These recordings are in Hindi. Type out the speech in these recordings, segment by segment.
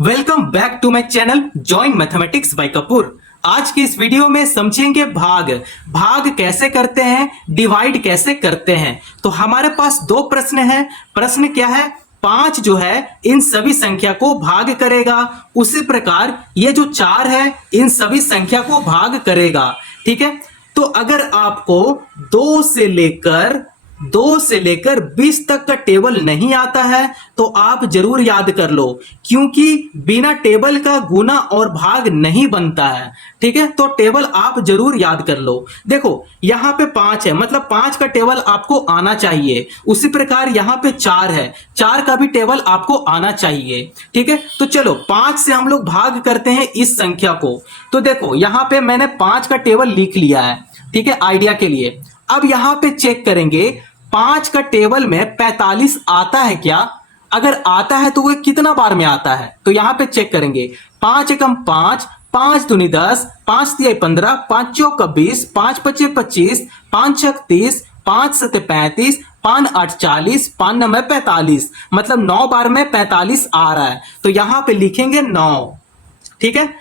Welcome back to my channel join mathematics by Kapoor. आज की इस वीडियो में समझेंगे भाग कैसे करते हैं, डिवाइड कैसे करते हैं। तो हमारे पास दो प्रश्न हैं। प्रश्न क्या है? 5 जो है इन सभी संख्या को भाग करेगा, उसी प्रकार ये जो 4 है इन सभी संख्या को भाग करेगा। ठीक है, तो अगर आपको 2 से लेकर 20 तक का टेबल नहीं आता है तो आप जरूर याद कर लो, क्योंकि बिना टेबल का गुना और भाग नहीं बनता है। ठीक है, तो टेबल आप जरूर याद कर लो। देखो यहां पे 5 है, मतलब 5 का टेबल आपको आना चाहिए। उसी प्रकार यहां पे 4 है, 4 का भी टेबल आपको आना चाहिए। ठीक है, तो चलो 5 से हम लोग भाग करते हैं इस संख्या को। तो देखो यहां पे मैंने 5 का टेबल लिख लिया है। ठीक है, आइडिया के लिए। अब यहां पे चेक करेंगे 5 का टेबल में 45 आता है क्या। अगर आता है तो वो कितना बार में आता है, तो यहां पे चेक करेंगे। 5 एकम 5, 5 दूनी 10, 5 तिहाई 15, 5 चौका 20, 5 पचे 25, 5 छक 30, 5 सते 35, 5 8 40, 5 9 45, मतलब 9 बार में 45 आ रहा है। तो यहां पे लिखेंगे 9। ठीक है,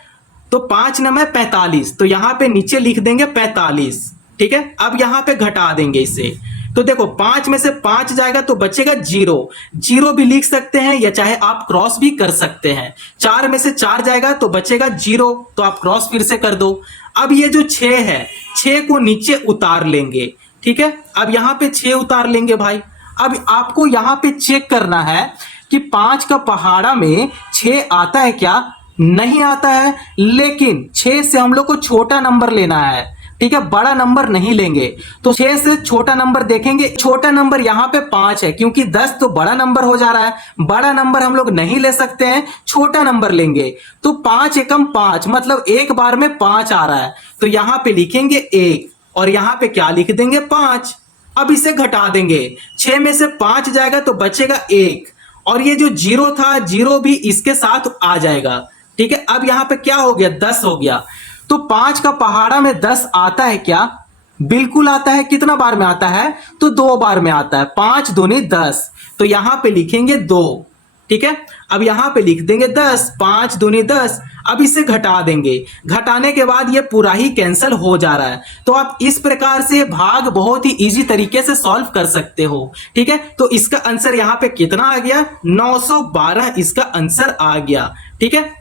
तो 5 9 45, तो यहां पे नीचे लिख देंगे 45। ठीक है, अब यहां पे घटा देंगे इसे। तो देखो 5 में से 5 जाएगा तो बचेगा 0। 0 भी लिख सकते हैं या चाहे आप क्रॉस भी कर सकते हैं। 4 में से 4 जाएगा तो बचेगा 0, तो आप क्रॉस फिर से कर दो। अब ये जो 6 है, 6 को नीचे उतार लेंगे। ठीक है, अब यहां पे 6 उतार लेंगे भाई। अब आपको यहां पे चेक करना है कि 5 का पहाड़ा में 6 आता है क्या। नहीं आता है, लेकिन 6 से हम लोग को छोटा नंबर लेना है। ठीक है, बड़ा नंबर नहीं लेंगे। तो 6 से छोटा नंबर देखेंगे। छोटा नंबर यहां पे 5 है, क्योंकि 10 तो बड़ा नंबर हो जा रहा है। बड़ा नंबर हम लोग नहीं ले सकते हैं, छोटा नंबर लेंगे। तो 5 एकम 5, मतलब एक बार में 5 आ रहा है। तो यहां पे लिखेंगे 1 और यहां पे क्या लिख देंगे 5। अब इसे घटा देंगे। 6 में से 5 जाएगा तो बचेगा 1, और ये जो 0 था 0 भी इसके साथ आ जाएगा। ठीक है, अब यहां पे क्या हो गया, 10 हो गया। तो 5 का पहाड़ा में 10 आता है क्या। बिल्कुल आता है। कितना बार में आता है, तो 2 बार में आता है। 5 दूनी 10, तो यहां पे लिखेंगे 2। ठीक है, अब यहां पे लिख देंगे 10, 5 दूनी 10। अब इसे घटा देंगे। घटाने के बाद ये पूरा ही कैंसिल हो जा रहा है। तो आप इस प्रकार से भाग बहुत ही इजी तरीके से सॉल्व कर सकते हो। ठीक है, तो इसका आंसर यहां पे कितना आ गया, 912 इसका आंसर आ गया। ठीक है,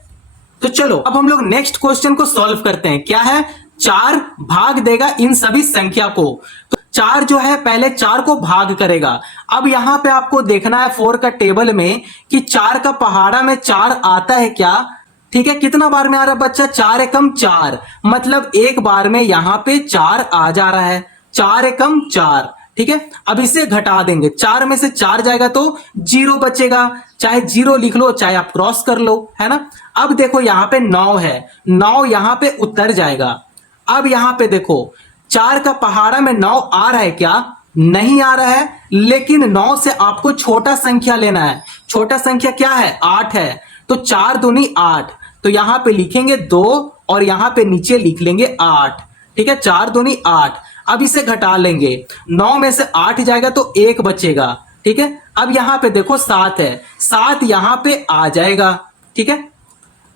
तो चलो अब हम लोग नेक्स्ट क्वेश्चन को सॉल्व करते हैं। क्या है, 4 भाग देगा इन सभी संख्या को। तो 4 जो है पहले 4 को भाग करेगा। अब यहां पे आपको देखना है 4 का टेबल में कि 4 का पहाड़ा में 4 आता है क्या। ठीक है, कितना बार में आ रहा है बच्चा, 4 एकम 4, मतलब एक बार में यहां पे 4 आ जा रहा है। 4 एकम 4। ठीक है, अब इसे घटा देंगे। 4 में से 4 जाएगा तो 0 बचेगा। चाहे 0 लिख लो, चाहे आप क्रॉस कर लो, है ना। अब देखो यहां पे 9 है, 9 यहां पे उतर जाएगा। अब यहां पे देखो 4 का पहाड़ा में 9 आ रहा है क्या। नहीं आ रहा है, लेकिन 9 से आपको छोटा संख्या लेना है। छोटा संख्या क्या है, 8 है। तो 4 दूनी 8, तो यहां पे लिखेंगे 2 और यहां पे नीचे लिख लेंगे 8। ठीक है, 4 दूनी 8। अब इसे घटा लेंगे। 9 में से 8 जाएगा तो 1 बचेगा। ठीक है, अब यहां पे देखो 7 है, 7 यहां पे आ जाएगा। ठीक है,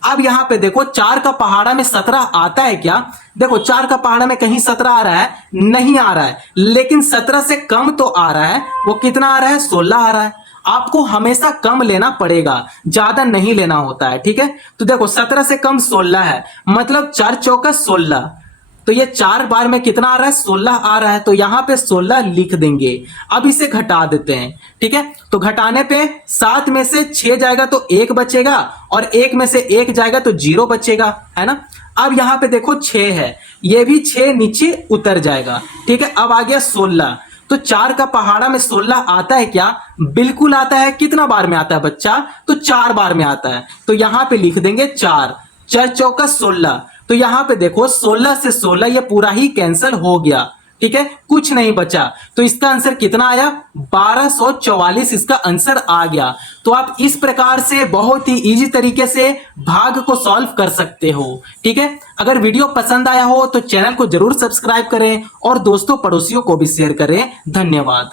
अब यहां पे देखो 4 का पहाड़ा में 17 आता है क्या। देखो 4 का पहाड़ा में कहीं 17 आ रहा है, नहीं आ रहा है, लेकिन 17 से कम तो आ रहा है। वो कितना आ रहा है, 16 आ रहा है। आपको हमेशा कम लेना पड़ेगा, ज्यादा नहीं लेना होता है। ठीक है, तो देखो 17 से कम 16 है, मतलब 4 चौका 16। तो ये 4 बार में कितना आ रहा है, 16 आ रहा है। तो यहां पे 16 लिख देंगे। अब इसे घटा देते हैं। ठीक है, तो घटाने पे 7 में से 6 जाएगा तो 1 बचेगा, और 1 में से 1 जाएगा तो 0 बचेगा, है ना। अब यहां पे देखो 6 है, ये भी 6 नीचे उतर जाएगा। ठीक है, अब आ गया 16। तो 4 का पहाड़ा में 16 आता है क्या। बिल्कुल आता है। कितना बार में आता है बच्चा, तो 4 बार में आता है। तो यहां पे लिख देंगे 4, 4 चौका 16। तो यहां पे देखो 16 से 16 ये पूरा ही कैंसिल हो गया। ठीक है, कुछ नहीं बचा। तो इसका आंसर कितना आया, 1244 इसका आंसर आ गया। तो आप इस प्रकार से बहुत ही इजी तरीके से भाग को सॉल्व कर सकते हो। ठीक है, अगर वीडियो पसंद आया हो तो चैनल को जरूर सब्सक्राइब करें और दोस्तों पड़ोसियों को भी शेयर करें। धन्यवाद।